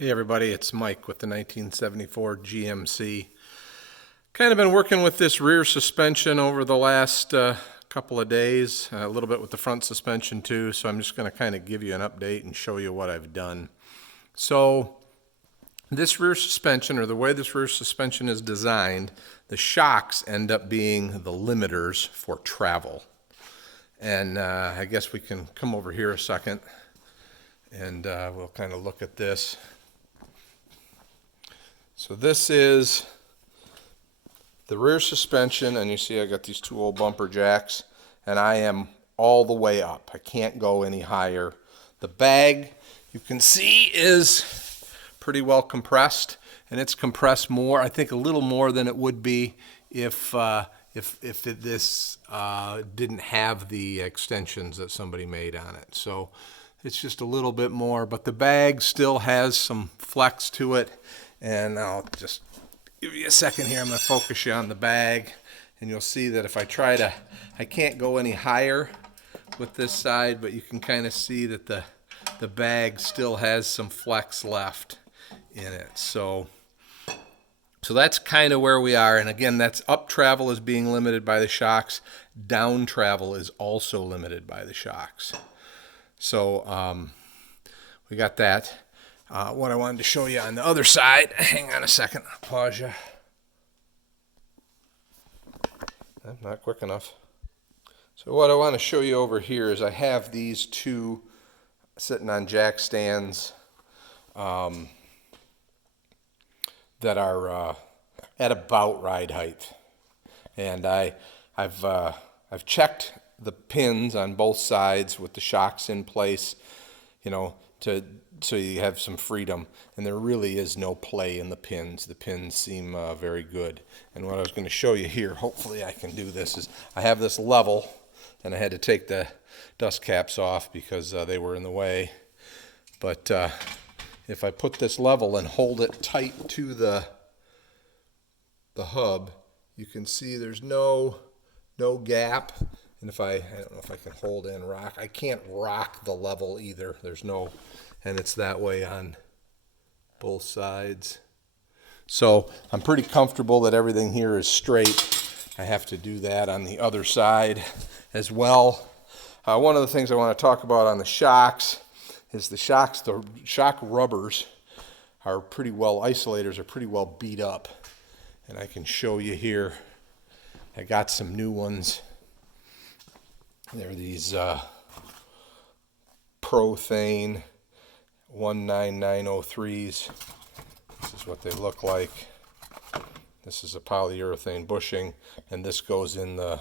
Hey everybody, it's Mike with the 1974 GMC. Kind of been working with this rear suspension over the last couple of days, a little bit with the front suspension too, so I'm just going to kind of give you an update and show you what I've done. So this rear suspension, or the way this rear suspension is designed, the shocks end up being the limiters for travel. And I guess we can come over here a second and we'll kind of look at this. So this is the rear suspension, and you see I got these two old bumper jacks, and I am all the way up. I can't go any higher. The bag, you can see, is pretty well compressed, and it's compressed more, I think a little more than it would be if this didn't have the extensions that somebody made on it. So it's just a little bit more, but the bag still has some flex to it. And I'll just give you a second here. I'm going to focus you on the bag, and you'll see that if I try to, I can't go any higher with this side, but you can kind of see that the bag still has some flex left in it. So that's kind of where we are. And again, that's up travel is being limited by the shocks. Down travel is also limited by the shocks. So we got that. What I wanted to show you on the other side, hang on a second, I'll pause you. Not quick enough. So what I want to show you over here is I have these two sitting on jack stands that are at about ride height. And I've checked the pins on both sides with the shocks in place, you know, so you have some freedom, and there really is no play in the pins. The pins seem very good. And what I was going to show you here, hopefully I can do this, is I have this level, and I had to take the dust caps off because they were in the way. But if I put this level and hold it tight to the hub, you can see there's no gap. And I don't know if I can hold and rock. I can't rock the level either. There's no, and it's that way on both sides. So I'm pretty comfortable that everything here is straight. I have to do that on the other side as well. One of the things I want to talk about on the shocks is the shocks. The shock rubbers are pretty well, isolators are pretty well beat up. And I can show you here. I got some new ones. They're these Prothane 19903s. This is what they look like. This is a polyurethane bushing, and this goes in the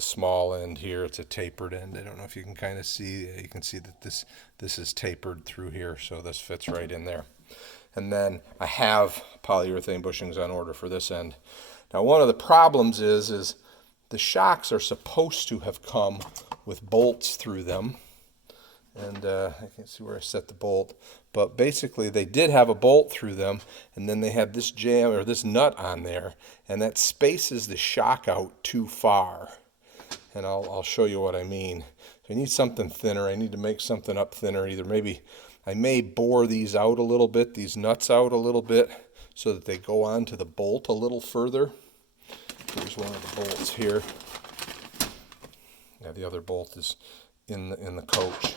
small end here. It's a tapered end. I don't know if you can kind of see. You can see that this is tapered through here, so this fits right in there. And then I have polyurethane bushings on order for this end. Now, one of the problems is the shocks are supposed to have come with bolts through them. And I can't see where I set the bolt. But basically, they did have a bolt through them, and then they had this jam or this nut on there, and that spaces the shock out too far. And I'll show you what I mean. So I need something thinner. I need to make something up thinner. Either maybe I may bore these out a little bit, these nuts out a little bit, so that they go onto the bolt a little further. Here's one of the bolts here. Yeah, the other bolt is in the coach.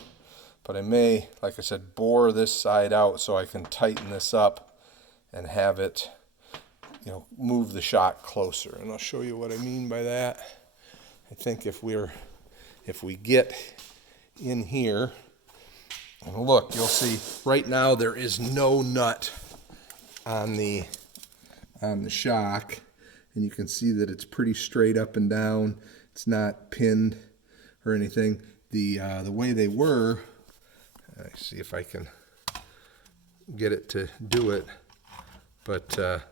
But I may, like I said, bore this side out so I can tighten this up and have it, you know, move the shock closer. And I'll show you what I mean by that. I think if we get in here and look, you'll see right now there is no nut on the shock. And you can see that it's pretty straight up and down. It's not pinned or anything. The way they were, I see if I can get it to do it, but the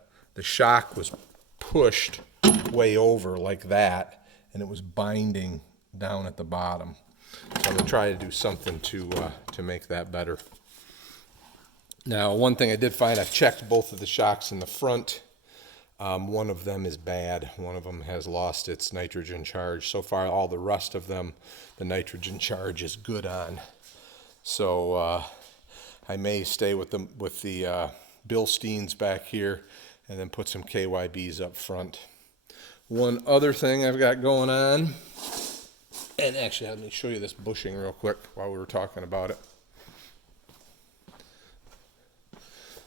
shock was pushed way over like that, and it was binding down at the bottom. So I'm going to try to do something to make that better. Now, one thing I did find, I've checked both of the shocks in the front. One of them is bad. One of them has lost its nitrogen charge. So far, all the rest of them, the nitrogen charge is good on. So I may stay with the Bilsteins back here and then put some KYBs up front. One other thing I've got going on, and actually let me show you this bushing real quick while we were talking about it.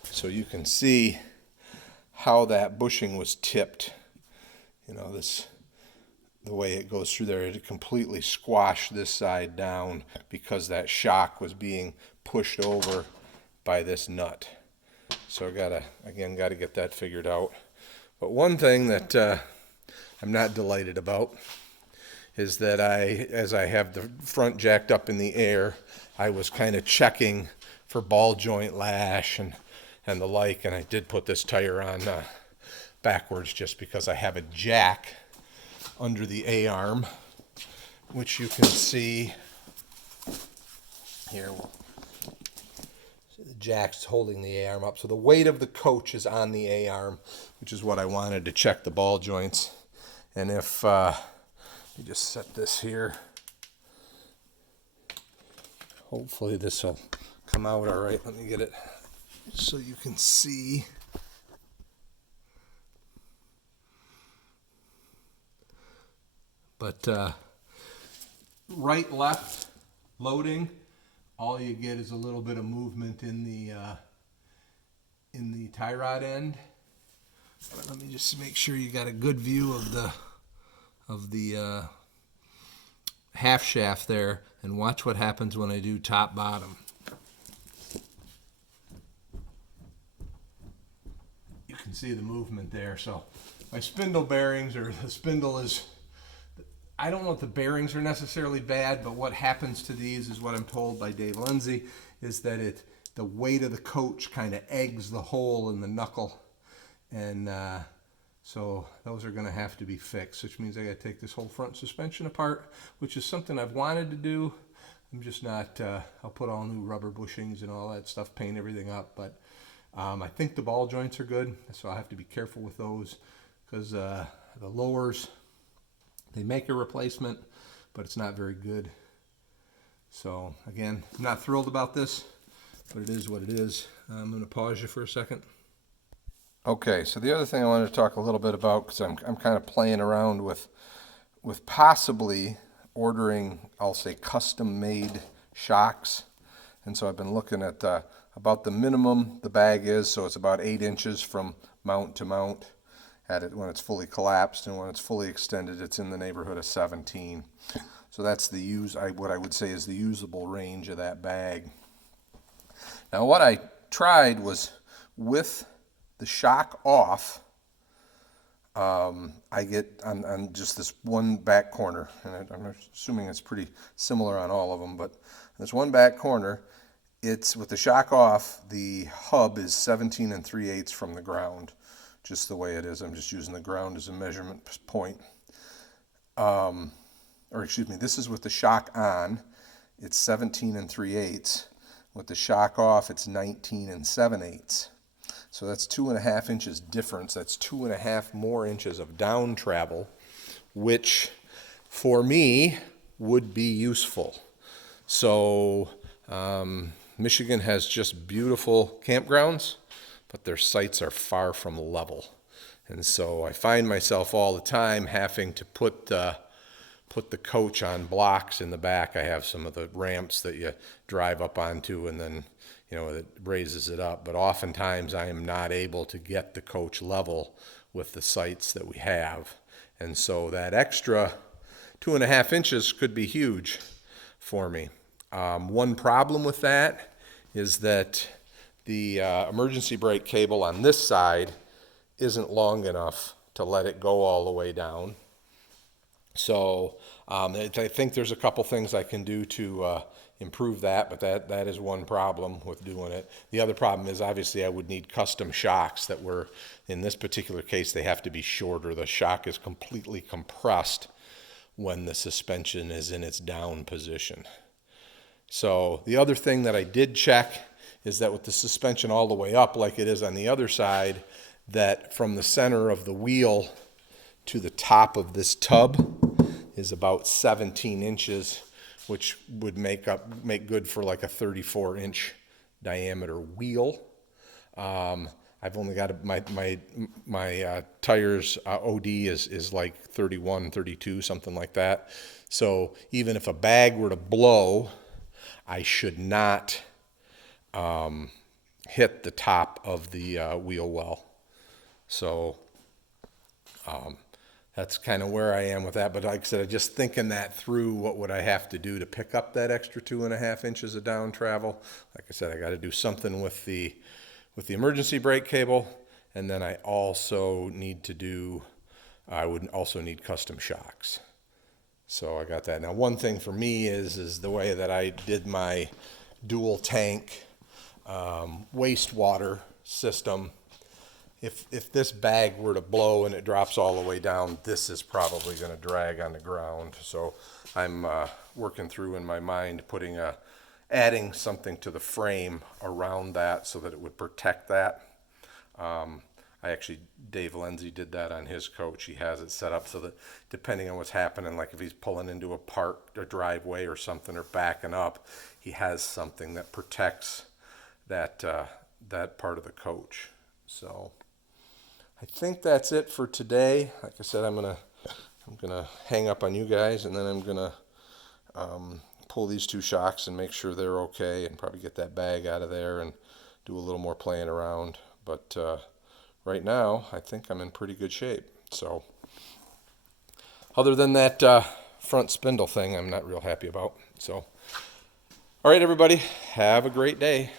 So you can see how that bushing was tipped. You know, the way it goes through there, it completely squashed this side down because that shock was being pushed over by this nut. So I gotta get that figured out. But one thing that I'm not delighted about is that as I have the front jacked up in the air, I was kind of checking for ball joint lash and the like, and I did put this tire on backwards just because I have a jack under the A-arm, which you can see here. The jack's holding the A-arm up, so the weight of the coach is on the A-arm, which is what I wanted to check the ball joints. And if you just set this here, hopefully this will come out all right. Let me get it so you can see. But right, left loading, all you get is a little bit of movement in the tie rod end. But let me just make sure you got a good view of the half shaft there, and watch what happens when I do top bottom. You can see the movement there. So my spindle bearings, or the spindle is, I don't know if the bearings are necessarily bad, but what happens to these is what I'm told by Dave Lindsay, is that the weight of the coach kind of eggs the hole in the knuckle. And so those are going to have to be fixed, which means I got to take this whole front suspension apart, which is something I've wanted to do. I'm just not, I'll put all new rubber bushings and all that stuff, paint everything up. But I think the ball joints are good, so I have to be careful with those, because the lowers, they make a replacement, but it's not very good. So again, I'm not thrilled about this, but it is what it is. I'm going to pause you for a second. Okay, so the other thing I wanted to talk a little bit about, because I'm kind of playing around with possibly ordering, I'll say, custom-made shocks. And so I've been looking at about the minimum the bag is, so it's about 8 inches from mount to mount at it when it's fully collapsed, and when it's fully extended, it's in the neighborhood of 17. So that's what I would say is the usable range of that bag. Now what I tried was, with the shock off, I get on just this one back corner, and I'm assuming it's pretty similar on all of them, but this one back corner, it's with the shock off, the hub is 17 3/8 from the ground, just the way it is. I'm just using the ground as a measurement point. Or excuse me, this is with the shock on, it's 17 3/8. With the shock off, it's 19 7/8. So that's 2.5 inches difference. That's 2.5 more inches of down travel, which for me would be useful. So Michigan has just beautiful campgrounds, but their sites are far from level. And so I find myself all the time having to put the coach on blocks in the back. I have some of the ramps that you drive up onto, and then it raises it up. But oftentimes I am not able to get the coach level with the sites that we have. And so that extra 2.5 inches could be huge for me. One problem with that is that the emergency brake cable on this side isn't long enough to let it go all the way down. So I think there's a couple things I can do to improve that, but that is one problem with doing it. The other problem is, obviously, I would need custom shocks that were, in this particular case, they have to be shorter. The shock is completely compressed when the suspension is in its down position. So the other thing that I did check is that with the suspension all the way up like it is on the other side, that from the center of the wheel to the top of this tub is about 17 inches, which would make good for like a 34-inch diameter wheel. I've only got my tires OD is like 31, 32, something like that. So even if a bag were to blow, I should not hit the top of the wheel well. So that's kind of where I am with that. But like I said, just thinking that through, what would I have to do to pick up that extra 2.5 inches of down travel? Like I said, I got to do something with the emergency brake cable, and then I would also need custom shocks. So I got that. Now, one thing for me is the way that I did my dual tank wastewater system. If this bag were to blow and it drops all the way down, this is probably going to drag on the ground. So I'm working through in my mind adding something to the frame around that so that it would protect that. Dave Lindsay did that on his coach. He has it set up so that depending on what's happening, like if he's pulling into a driveway or something, or backing up, he has something that protects that part of the coach. So I think that's it for today. Like I said, I'm gonna hang up on you guys, and then I'm gonna pull these two shocks and make sure they're okay, and probably get that bag out of there and do a little more playing around. But right now, I think I'm in pretty good shape. So other than that front spindle thing, I'm not real happy about. So all right, everybody, have a great day.